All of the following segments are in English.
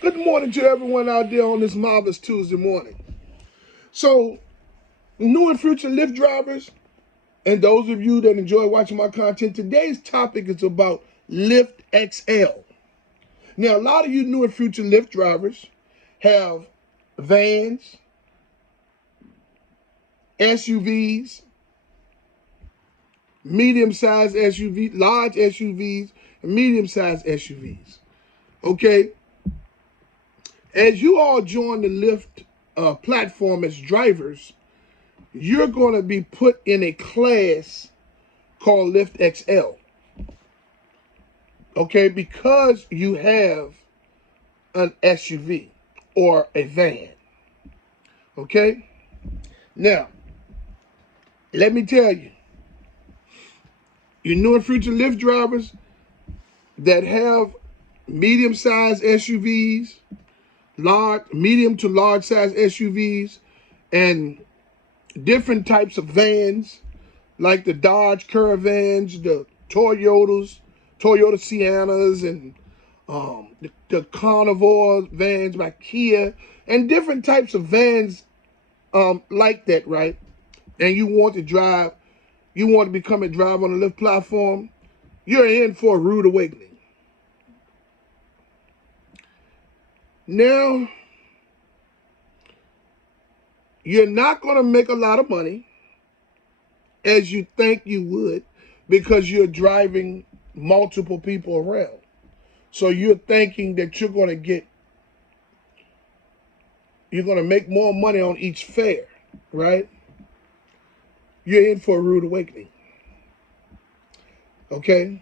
Good morning to everyone out there on this marvelous Tuesday morning. So, new and future Lyft drivers, and those of you that enjoy watching my content, today's topic is about Lyft XL. Now, a lot of you new and future Lyft drivers have vans, SUVs, medium-sized SUVs, large SUVs, and medium-sized SUVs. Okay? As you all join the Lyft platform as drivers, you're going to be put in a class called Lyft XL. Okay, because you have an SUV or a van. Okay? Now, let me tell you, you new and future Lyft drivers that have medium-sized SUVs, medium to large-sized SUVs, and different types of vans, like the Dodge Caravans, the Toyota Siennas, and the Carnivore vans by Kia, and different types of vans like that, right? And you want to become a driver on the Lyft platform, you're in for a rude awakening. Now, you're not going to make a lot of money as you think you would because you're driving multiple people around. So you're thinking that you're going to make more money on each fare, right? You're in for a rude awakening. Okay?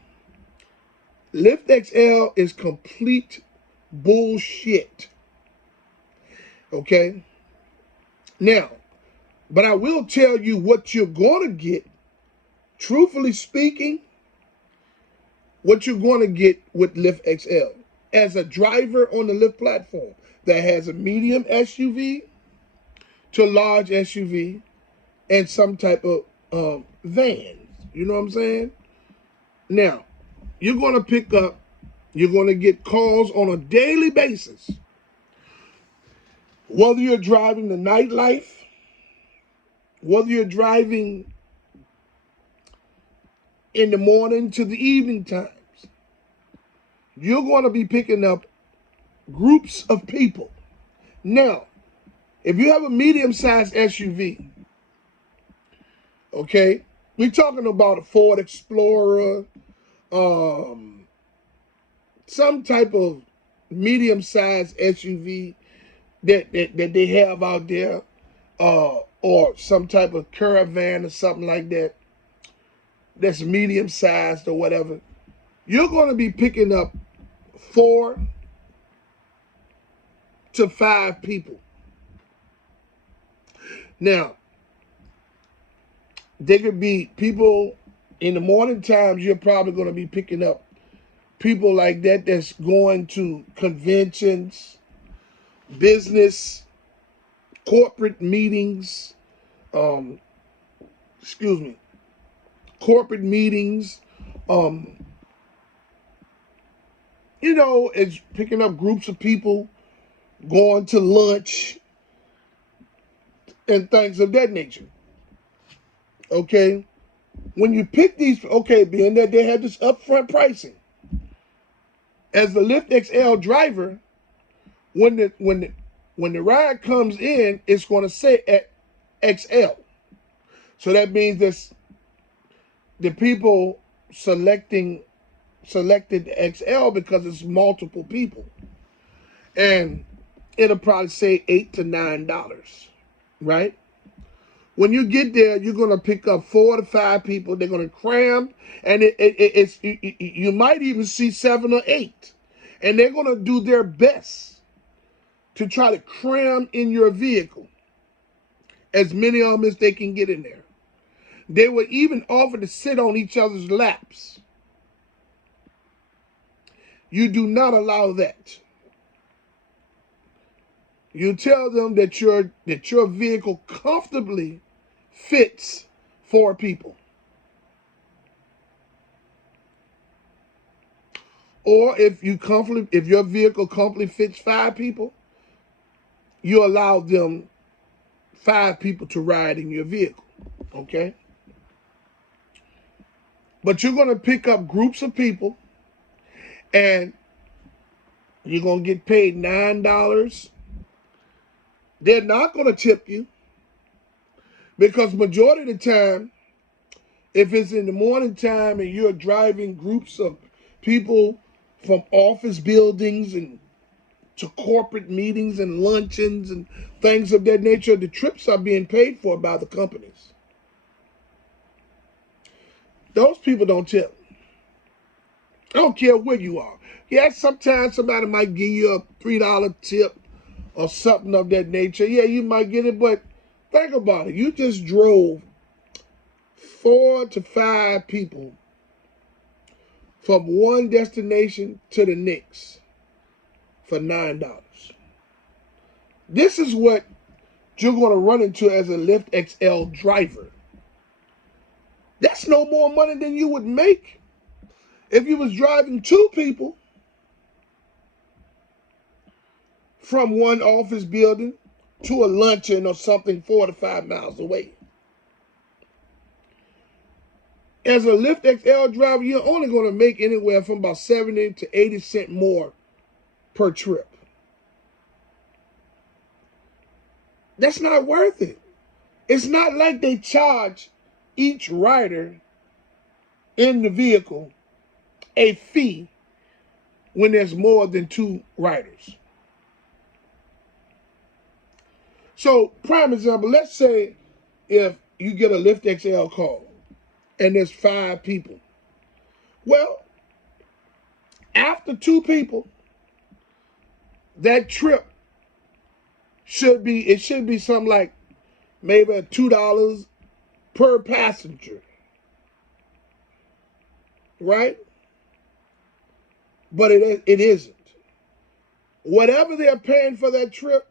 Lyft XL is complete bullshit. Okay? Now, but I will tell you what you're going to get, truthfully speaking, what you're going to get with Lyft XL as a driver on the Lyft platform that has a medium SUV to a large SUV and some type of van. You know what I'm saying? Now, you're going to get calls on a daily basis. Whether you're driving the nightlife, whether you're driving in the morning to the evening times, you're going to be picking up groups of people. Now, if you have a medium-sized SUV, okay, we're talking about a Ford Explorer, some type of medium-sized SUV that they have out there, or some type of Caravan or something like that, that's medium-sized or whatever, you're going to be picking up 4 to 5 people. Now, there could be people in the morning times, you're probably going to be picking up people like that that's going to conventions, business, corporate meetings, corporate meetings, it's picking up groups of people, going to lunch, and things of that nature. Okay? When you pick these, being that they have this upfront pricing, as the Lyft XL driver, when the ride comes in, it's going to say at XL. So that means that the people selected XL because it's multiple people. And it'll probably say $8 to $9, right? When you get there, you're going to pick up 4 to 5 people. They're going to cram, and you might even see 7 or 8. And they're going to do their best to try to cram in your vehicle as many of them as they can get in there. They would even offer to sit on each other's laps. You do not allow that. You tell them that your vehicle comfortably fits 4 people. Or if your vehicle comfortably fits 5 people, you allow them 5 people to ride in your vehicle, okay? But you're going to pick up groups of people, and you're going to get paid $9. They're not going to tip you, because majority of the time, if it's in the morning time and you're driving groups of people from office buildings and to corporate meetings and luncheons and things of that nature, the trips are being paid for by the companies. Those people don't tip. I don't care where you are. Yeah, sometimes somebody might give you a $3 tip or something of that nature. Yeah, you might get it, but think about it. You just drove 4 to 5 people from one destination to the next for $9. This is what you're going to run into as a Lyft XL driver. That's no more money than you would make if you was driving 2 people from one office building to a luncheon or something 4 to 5 miles away. As a Lyft XL driver, you're only going to make anywhere from about 70 to 80 cents more per trip. That's not worth it. It's not like they charge each rider in the vehicle a fee when there's more than 2 riders. So, prime example, let's say if you get a Lyft XL call and there's 5 people. Well, after 2 people, that trip should be something like maybe $2 per passenger, right? But it isn't. Whatever they're paying for that trip,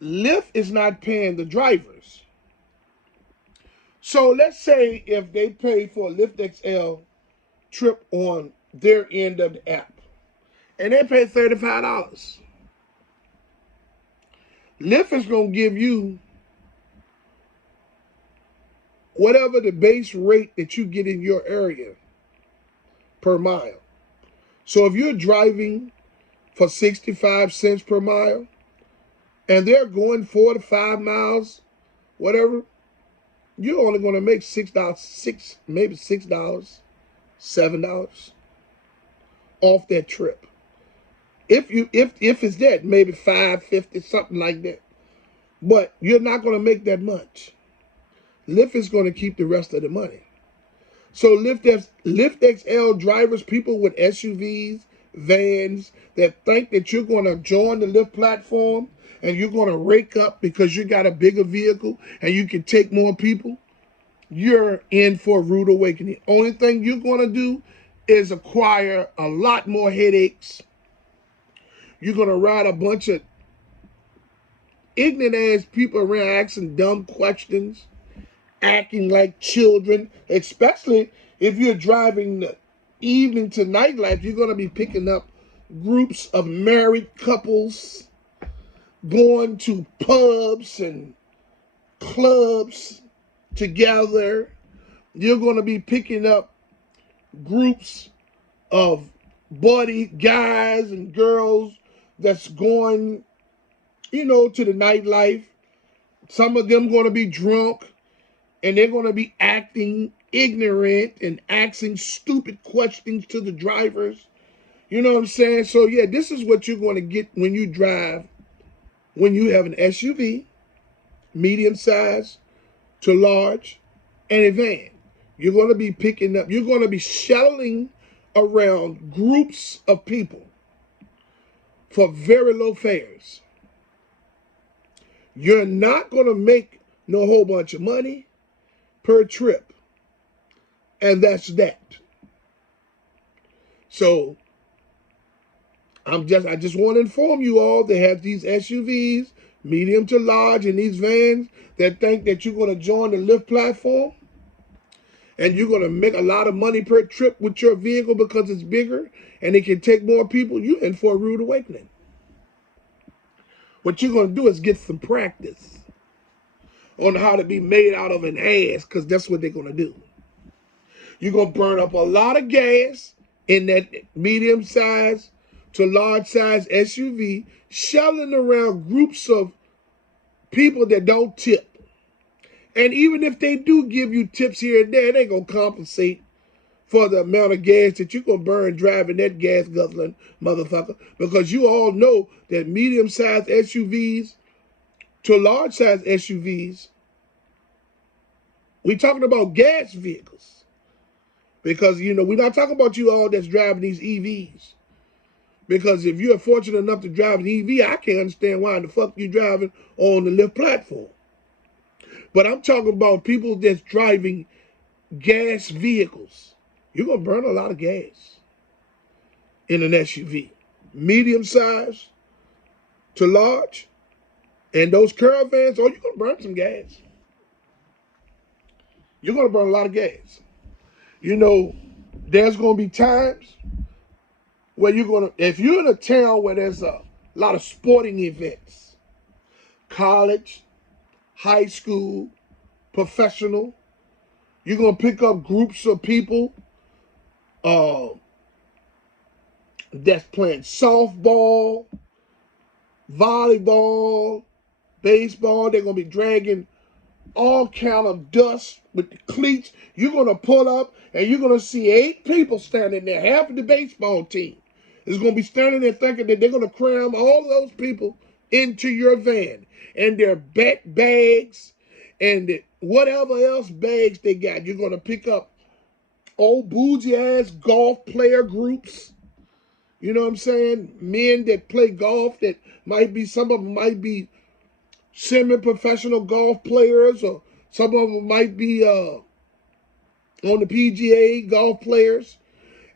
Lyft is not paying the drivers. So let's say if they pay for a Lyft XL trip on their end of the app, and they pay $35. Lyft is going to give you whatever the base rate that you get in your area per mile. So if you're driving for 65 cents per mile and they're going 4 to 5 miles, whatever, you're only going to make $6, maybe $6, $7 off that trip. If it's that, maybe $5.50, something like that. But you're not going to make that much. Lyft is going to keep the rest of the money. So Lyft XL drivers, people with SUVs, vans, that think that you're going to join the Lyft platform and you're going to rake up because you got a bigger vehicle and you can take more people, you're in for a rude awakening. Only thing you're going to do is acquire a lot more headaches. You're going to ride a bunch of ignorant ass people around asking dumb questions, acting like children, especially if you're driving the evening to nightlife. You're going to be picking up groups of married couples going to pubs and clubs together. You're going to be picking up groups of buddy guys and girls that's going, to the nightlife. Some of them going to be drunk and they're going to be acting ignorant and asking stupid questions to the drivers. You know what I'm saying? So yeah, this is what you're going to get when you drive, when you have an SUV, medium size to large, and a van. You're going to be picking up, you're going to be shuttling around groups of people for very low fares. You're not going to make no whole bunch of money per trip. And that's that. So I just want to inform you all, they have these SUVs, medium to large, and these vans that think that you're going to join the Lyft platform. and you're going to make a lot of money per trip with your vehicle because it's bigger and it can take more people, you're in for a rude awakening. What you're going to do is get some practice on how to be made out of an ass, because that's what they're going to do. You're going to burn up a lot of gas in that medium size to large size SUV, shuttling around groups of people that don't tip. And even if they do give you tips here and there, they're going to compensate for the amount of gas that you're going to burn driving that gas guzzling motherfucker. Because you all know that medium-sized SUVs to large-sized SUVs, we're talking about gas vehicles. Because, you know, we're not talking about you all that's driving these EVs. Because if you're fortunate enough to drive an EV, I can't understand why in the fuck you driving on the Lyft platform. But I'm talking about people that's driving gas vehicles. You're going to burn a lot of gas in an SUV. Medium size to large. And those caravans, you're going to burn some gas. You're going to burn a lot of gas. You know, there's going to be times where you're going to, if you're in a town where there's a lot of sporting events, college, high school, professional, you're going to pick up groups of people that's playing softball, volleyball, baseball. They're going to be dragging all kind of dust with the cleats. You're going to pull up and you're going to see 8 people standing there. Half of the baseball team is going to be standing there thinking that they're going to cram all of those people into your van. And their bags and whatever else bags they got. You're going to pick up old bougie ass golf player groups. You know what I'm saying? Men that play golf that might be, some of them might be semi-professional golf players, or some of them might be on the PGA golf players.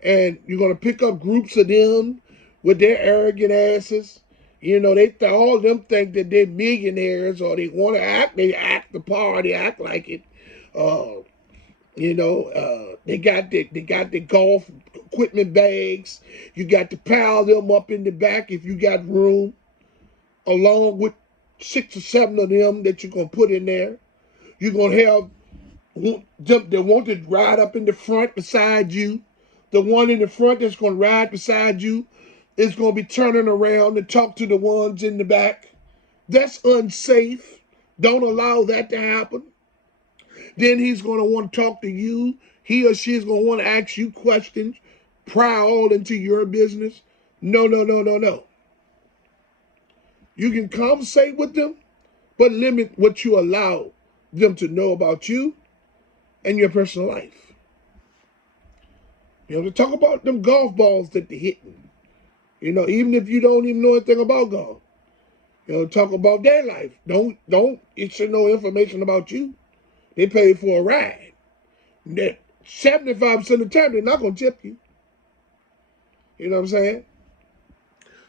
And you're going to pick up groups of them with their arrogant asses. You know, all of them think that they're millionaires, or they want to act, they act the part, they act like it. You know, they got the golf equipment bags. You got to pile them up in the back if you got room, along with 6 or 7 of them that you're going to put in there. You're going to have them that want to ride up in the front beside you. The one in the front that's going to ride beside you is going to be turning around to talk to the ones in the back. That's unsafe. Don't allow that to happen. Then he's going to want to talk to you. He or she is going to want to ask you questions, pry all into your business. No, no, no, no, no. You can conversate with them, but limit what you allow them to know about you and your personal life. You know, to talk about them golf balls that they're hitting. You know, even if you don't even know anything about golf. You know, talk about their life. Don't it should know information about you. They paid for a ride. 75% of the time, they're not going to tip you. You know what I'm saying?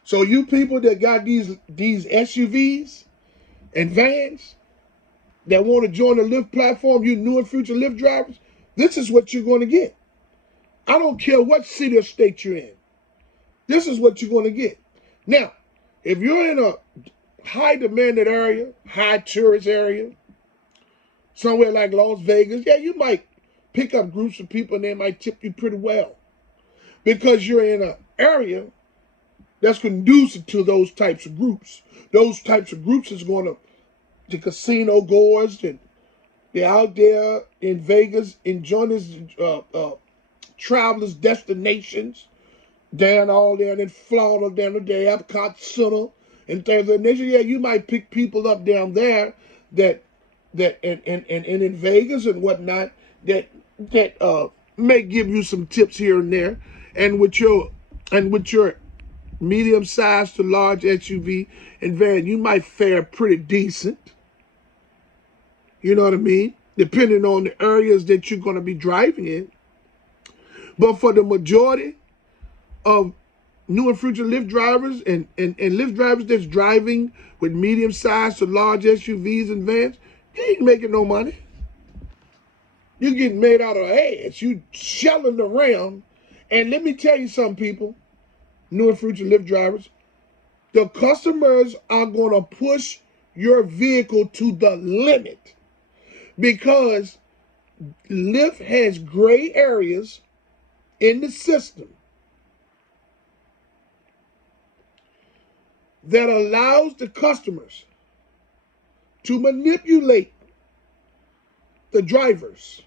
So you people that got these SUVs and vans that want to join the Lyft platform, you new and future Lyft drivers, this is what you're going to get. I don't care what city or state you're in. This is what you're going to get. Now, if you're in a high demanded area, high tourist area, somewhere like Las Vegas, yeah, you might pick up groups of people and they might tip you pretty well. Because you're in an area that's conducive to those types of groups. Those types of groups is going to the casino goers, and they're out there in Vegas enjoying this travelers' destinations, down all there in Florida, down at the Epcot Center, and things of that nature. Yeah, you might pick people up down there that and in Vegas and whatnot that may give you some tips here and there, and with your medium size to large SUV and van, you might fare pretty decent. You know what I mean? Depending on the areas that you're going to be driving in. But for the majority of new and future Lyft drivers and Lyft drivers that's driving with medium size to large SUVs and vans, you ain't making no money. You getting made out of ass. You shelling around. And let me tell you something, people, new and future Lyft drivers, the customers are going to push your vehicle to the limit because Lyft has gray areas in the system that allows the customers to manipulate the drivers.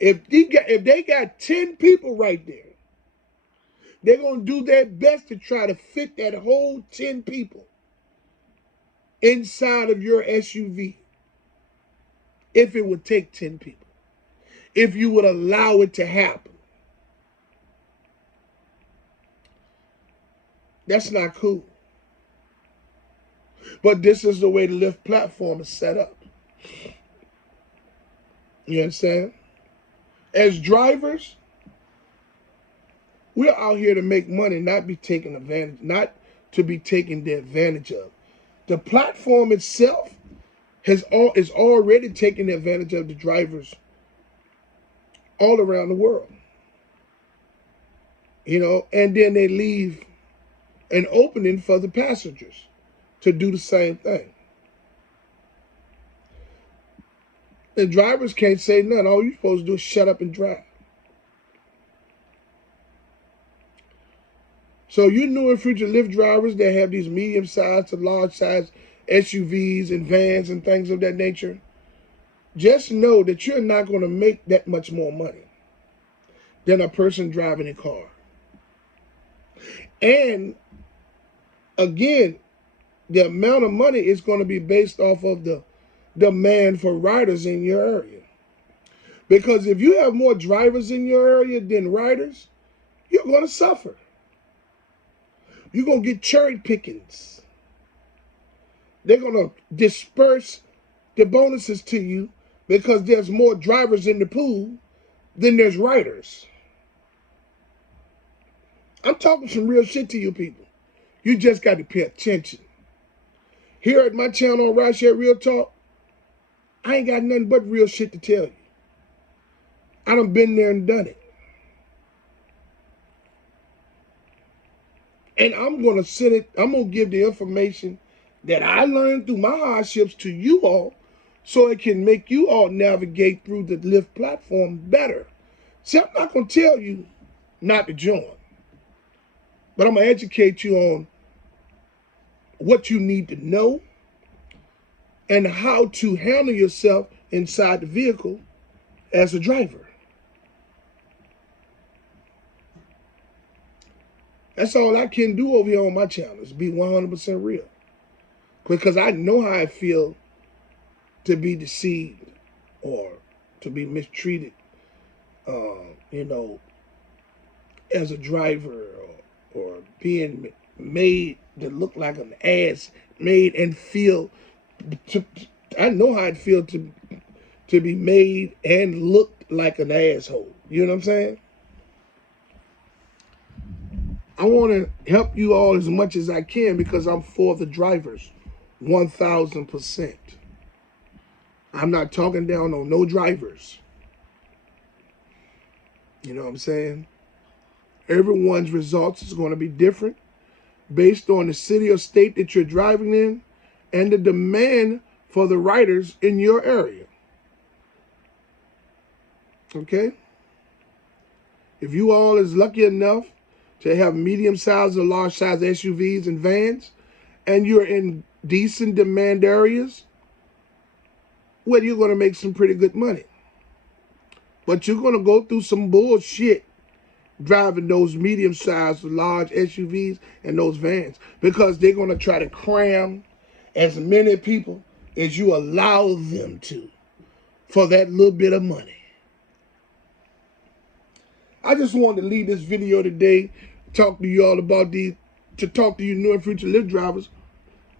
If they got 10 people right there, they're going to do their best to try to fit that whole 10 people inside of your SUV. If it would take 10 people. If you would allow it to happen. That's not cool. But this is the way the Lyft platform is set up. You understand? As drivers, we're out here to make money, not be taken advantage, not to be taken the advantage of. The platform itself is already taking advantage of the drivers all around the world. You know, and then they leave an opening for the passengers to do the same thing. The drivers can't say nothing. All you're supposed to do is shut up and drive. So you new and future Lyft drivers that have these medium-sized to large-sized SUVs and vans and things of that nature, just know that you're not going to make that much more money than a person driving a car. And again, the amount of money is going to be based off of the demand for riders in your area. Because if you have more drivers in your area than riders, you're going to suffer. You're going to get cherry pickings. They're going to disperse the bonuses to you because there's more drivers in the pool than there's riders. I'm talking some real shit to you people. You just got to pay attention. Here at my channel on Rideshare RealTalk, I ain't got nothing but real shit to tell you. I done been there and done it. And I'm going to give the information that I learned through my hardships to you all so it can make you all navigate through the Lyft platform better. See, I'm not going to tell you not to join, but I'm going to educate you on what you need to know and how to handle yourself inside the vehicle as a driver. That's all I can do over here on my channel is be 100% real. Because I know how I feel to be deceived or to be mistreated, you know, as a driver or being made to look like an ass, made and feel, I know how it feels to be made and look like an asshole. You know what I'm saying? I want to help you all as much as I can because I'm for the drivers, 1,000%. I'm not talking down on no drivers. You know what I'm saying? Everyone's results is going to be different based on the city or state that you're driving in and the demand for the riders in your area. Okay? If you all is lucky enough to have medium-sized or large-sized SUVs and vans, and you're in decent demand areas, well, you're going to make some pretty good money. But you're going to go through some bullshit driving those medium-sized, large SUVs and those vans because they're going to try to cram as many people as you allow them to for that little bit of money. I just wanted to leave this video today, talk to you all about talk to you new and future Lyft drivers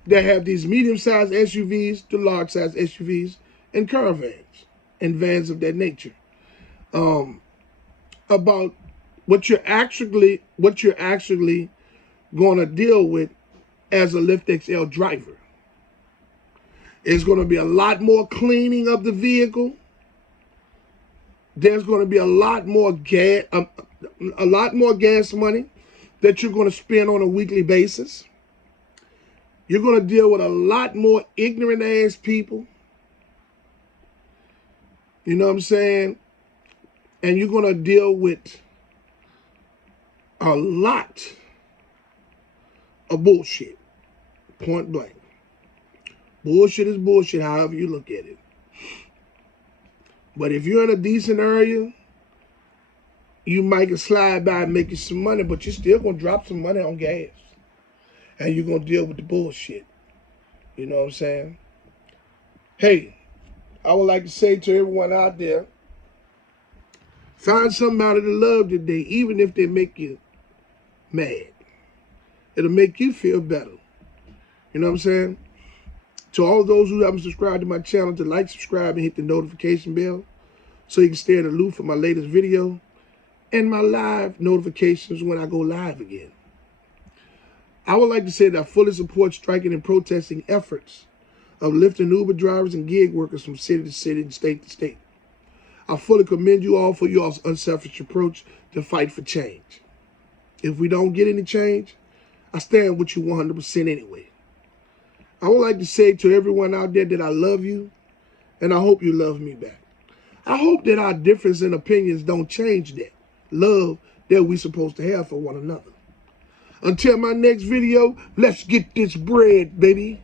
that have these medium-sized SUVs to large-sized SUVs and caravans and vans of that nature. About what you're actually going to deal with as a Lyft XL driver. It's going to be a lot more cleaning of the vehicle. There's going to be a lot more gas money that you're going to spend on a weekly basis. You're going to deal with a lot more ignorant ass people. You know what I'm saying? And you're going to deal with a lot of bullshit. Point blank. Bullshit is bullshit, however you look at it. But if you're in a decent area, you might slide by and make you some money, but you're still going to drop some money on gas. And you're going to deal with the bullshit. You know what I'm saying? Hey, I would like to say to everyone out there, find somebody to love today, even if they make you mad. It'll make you feel better. You know what I'm saying? To all those who haven't subscribed to my channel, to like, subscribe, and hit the notification bell so you can stay in the loop for my latest video and my live notifications when I go live again. I would like to say that I fully support striking and protesting efforts of Lyft and Uber drivers and gig workers from city to city and state to state. I fully commend you all for your unselfish approach to fight for change. If we don't get any change, I stand with you 100% anyway. I would like to say to everyone out there that I love you, and I hope you love me back. I hope that our difference in opinions don't change that love that we're supposed to have for one another. Until my next video, let's get this bread, baby.